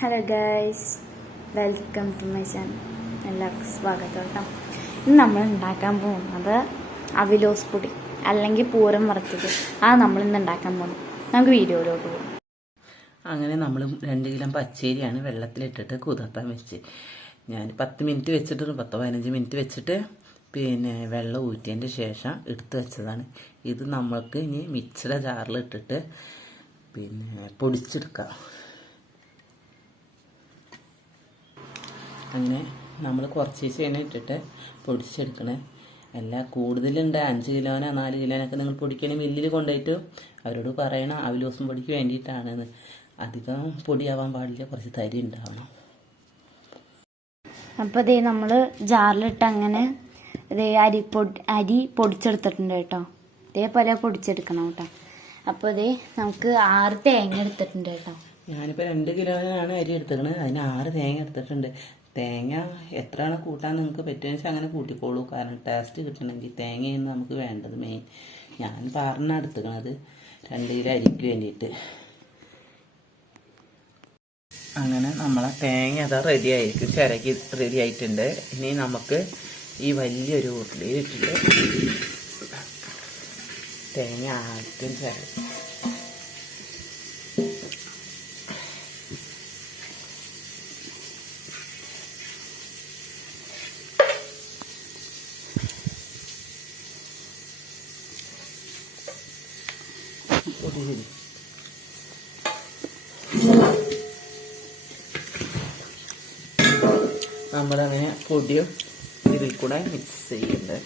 Hello guys, welcome to my channel. എല്ലാവർക്കും സ്വാഗതം കേട്ടോ. ഇന്ന് നമ്മൾ ഉണ്ടാക്കാൻ പോകുന്നത് അവിലോസ് പൊടി അല്ലെങ്കിൽ പൂരം വറുത്തത്. നമ്മളിന്ന് ഉണ്ടാക്കാൻ പോകുന്നത്. നമുക്ക് വീഡിയോയിലോട്ട് പോകും. അങ്ങനെ നമ്മൾ 2 കിലോ പച്ചരിയാണ് വെള്ളത്തിലിട്ടിട്ട് കുതിർത്താൻ വെച്ച്. ഞാൻ 10 മിനിറ്റ് വെച്ചിട്ട് 10-15 മിനിറ്റ് വെച്ചിട്ട് വെള്ളം ഊറ്റിയതിൻ്റെ ശേഷം എടുത്ത് വെച്ചതാണ്. ഇത് നമ്മൾക്ക് ഇനി മിക്സിയുടെ ജാറിലിട്ടിട്ട് പൊടിച്ചെടുക്കാം. അങ്ങനെ നമ്മൾ കുറച്ച് ചേന ഇട്ടിട്ട് പൊടിച്ചെടുക്കണേ. അല്ല കൂടുതലുണ്ട്, 5 കിലോനോ 4 കിലോനൊക്കെ നിങ്ങൾ പൊടിക്കണേ മില്ലിൽ കൊണ്ടുപോയിട്ട് അവരോട് പറയണം അവിലോസും പൊടിക്ക് വേണ്ടിയിട്ടാണെന്ന്. അധികം പൊടിയാവാൻ പാടില്ല, കുറച്ച് തരി ഉണ്ടാവണം. അപ്പോൾ ഇതേ നമ്മൾ ജാറിലിട്ട് അങ്ങനെ അരി പൊടിച്ചെടുത്തിട്ടുണ്ട് കേട്ടോ. ഇതേപോലെ പൊടിച്ചെടുക്കണം കേട്ടോ. അപ്പോൾ ഇതേ നമുക്ക് 6 തേങ്ങ എടുത്തിട്ടുണ്ട് കേട്ടോ. ഞാനിപ്പോൾ 2 കിലോനാണ് അരി എടുത്തിരിക്കുന്നത്, അതിന് 6 തേങ്ങ എടുത്തിട്ടുണ്ട്. തേങ്ങ എത്രയാണ് കൂട്ടാൻ നിങ്ങൾക്ക് പറ്റുമെന്ന് വെച്ചാൽ അങ്ങനെ കൂട്ടിക്കോളൂ. കാരണം ടേസ്റ്റ് കിട്ടണമെങ്കിൽ തേങ്ങയാണ് നമുക്ക് വേണ്ടത് മെയിൻ. ഞാൻ പറഞ്ഞാണ് എടുത്തിരിക്കണത് 2 കിലോ അരിക്ക് വേണ്ടിയിട്ട്. അങ്ങനെ നമ്മളെ തേങ്ങ അതാ റെഡി ആയിരിക്കും, ചിരകി റെഡി ആയിട്ടുണ്ട്. ഇനി നമുക്ക് ഈ വലിയൊരു ഉരുളിയിൽ ഇട്ടിട്ട് തേങ്ങ ആദ്യം ചിരകി നമ്മളങ്ങനെ പൊടിയും ഇതിൽ കൂടെ മിക്സ് ചെയ്യുന്നുണ്ട്.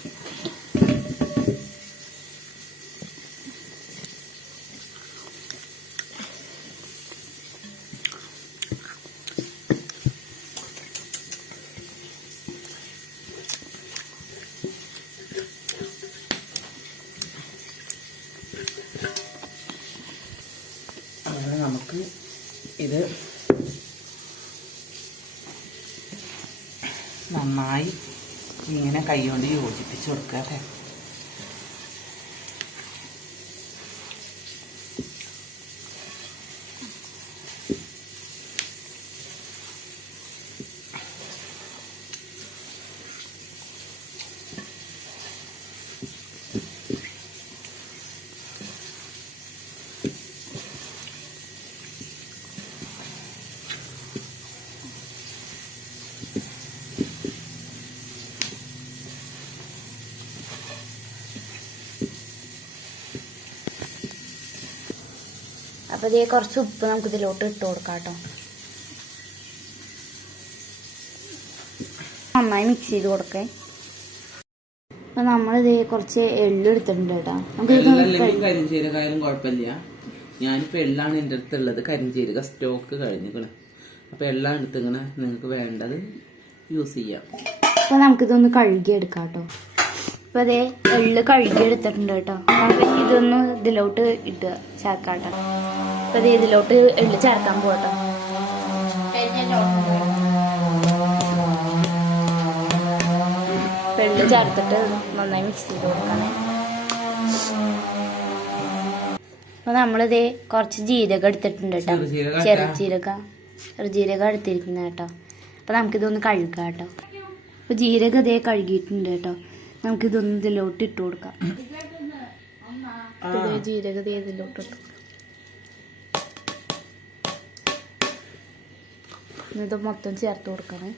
അങ്ങനെ നമുക്ക് ഇത് നന്നായി ഇങ്ങനെ കൈകൊണ്ട് യോജിപ്പിച്ച് കൊടുക്കട്ടെ. അപ്പോൾ ഇതേ കുറച്ച് ഉപ്പ് നമുക്ക് ഇതിലോട്ട് ഇട്ട് കൊടുക്കാം കേട്ടോ. നന്നായി മിക്സ് ചെയ്ത് കൊടുക്കേ. അപ്പോൾ നമ്മളിതേ കുറച്ച് എള്ള് എടുത്തിട്ടുണ്ട് കേട്ടോ. കരിഞ്ചീരകായാലും കുഴപ്പമില്ല. ഞാനിപ്പോൾ എള്ളാണ് എൻ്റെ അടുത്തുള്ളത്, കരിഞ്ചീരക സ്റ്റോക്ക് കഴിഞ്ഞിരിക്കണം. അപ്പോൾ എല്ലാം എടുത്തിങ്ങനെ നിങ്ങൾക്ക് വേണ്ടത് യൂസ് ചെയ്യാം. അപ്പോൾ നമുക്കിതൊന്ന് കഴുകിയെടുക്കാം കേട്ടോ. അപ്പോൾ അതേ എള്ള് കഴുകി എടുത്തിട്ടുണ്ട് കേട്ടോ. നമുക്ക് ഇതൊന്ന് ഇതിലോട്ട് ഇട്ട് ചേർക്കാം കേട്ടോ. അപ്പോൾ അതേ ഇതിലോട്ട് എള്ള് ചേർക്കാൻ പോകട്ടോ. എള്ള് ചേർത്തിട്ട് നന്നായി മിക്സ് ചെയ്ത് കൊടുക്കണേ. അപ്പോൾ നമ്മളിതേ കുറച്ച് ജീരകം എടുത്തിട്ടുണ്ട് കേട്ടോ. ചെറുജീരകം എടുത്തിരിക്കുന്നത് കേട്ടോ. അപ്പോൾ നമുക്കിതൊന്ന് കഴുകാം കേട്ടോ. അപ്പോൾ ജീരകം ഇതേ കഴുകിയിട്ടുണ്ട് കേട്ടോ. നമുക്കിതൊന്ന് ഇതിലോട്ട് ഇട്ട് കൊടുക്കാം. ജീരകം ഇതിലോട്ട് ഇട്ടു. ഇത് മൊത്തം ചേർത്ത് കൊടുക്കണേ.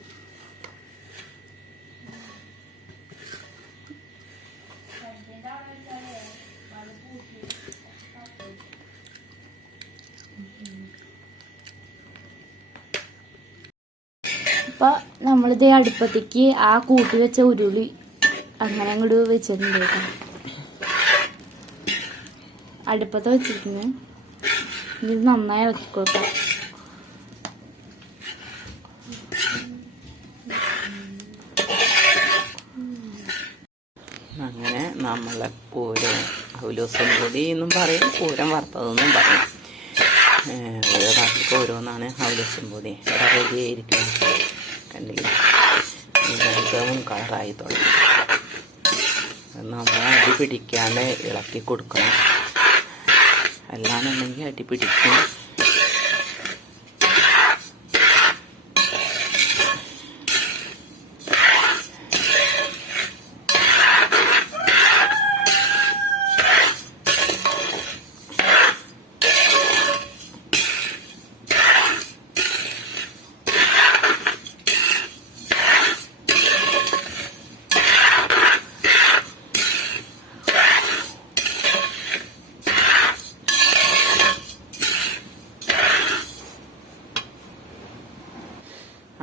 അപ്പം നമ്മളിത് അടുപ്പത്തേക്ക് കൂട്ടി വെച്ച ഉരുളി അങ്ങനെ അങ്ങോട്ട് വെച്ചിട്ടുണ്ട് കേട്ടോ. അടുപ്പത്ത് വെച്ചിരിക്കുന്നത് ഇത് നന്നായി ഇളക്കി കൊടുക്കാം. അങ്ങനെ നമ്മളെ പൂരം അവലോസും പൊടി എന്നും പറയും, പൂരം വറുത്തതെന്നും പറയും. ഓരോ നാട്ടിലേക്ക് ഓരോന്നാണ് അവലോസും പൊടി. ഇവിടെ റെഡി ആയിരിക്കും. കണ്ടില്ല, ബ്രൗൺ കളറായി തുടങ്ങി. നമ്മൾ അടി പിടിക്കാതെ ഇളക്കി കൊടുക്കണം, അല്ലാന്നുണ്ടെങ്കിൽ അടി പിടിക്കും.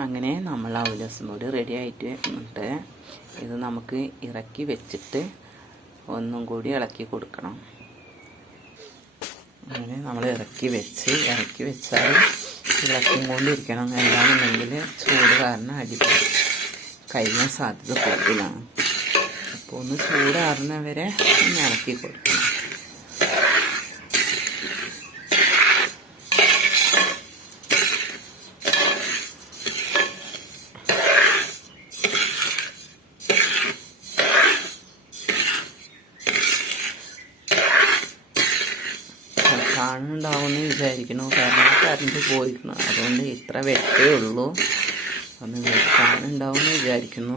അങ്ങനെ നമ്മൾ അവലോസ് പൊടി റെഡി ആയിട്ട് ഉണ്ട്. ഇത് നമുക്ക് ഇറക്കി വെച്ചിട്ട് ഒന്നും കൂടി ഇളക്കി കൊടുക്കണം. അങ്ങനെ നമ്മൾ ഇറക്കി വെച്ചാൽ ഇളക്കും കൊണ്ടിരിക്കണം. എന്താണെന്നുണ്ടെങ്കിൽ ചൂട് കാരണം അടി കഴിയാൻ സാധ്യത കൂടുതലാണ്. അപ്പോൾ ഒന്ന് ചൂടാറുന്നവരെ ഒന്ന് ഇളക്കി കൊടുക്കണം. കാണുന്നുണ്ടാവുമെന്ന് വിചാരിക്കുന്നു, കാരണം കറണ്ട് പോയിരുന്നു. അതുകൊണ്ട് ഇത്ര വെട്ടേ ഉള്ളൂ. ഒന്ന് കാണുന്നുണ്ടാവുമെന്ന് വിചാരിക്കുന്നു.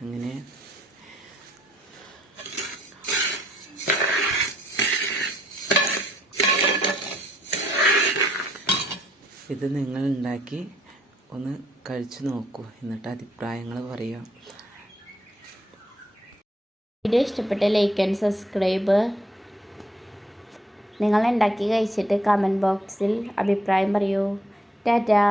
അങ്ങനെ ഇത് നിങ്ങൾ ഉണ്ടാക്കി ഒന്ന് കഴിച്ചു നോക്കൂ, എന്നിട്ട് അഭിപ്രായങ്ങൾ പറയുക. വീഡിയോ ഇഷ്ടപ്പെട്ട ലൈക്ക് ആൻഡ് സബ്സ്ക്രൈബ്. നിങ്ങൾ ഉണ്ടാക്കി കഴിച്ചിട്ട് കമൻറ്റ് ബോക്സിൽ അഭിപ്രായം പറയൂ. ടാറ്റാ.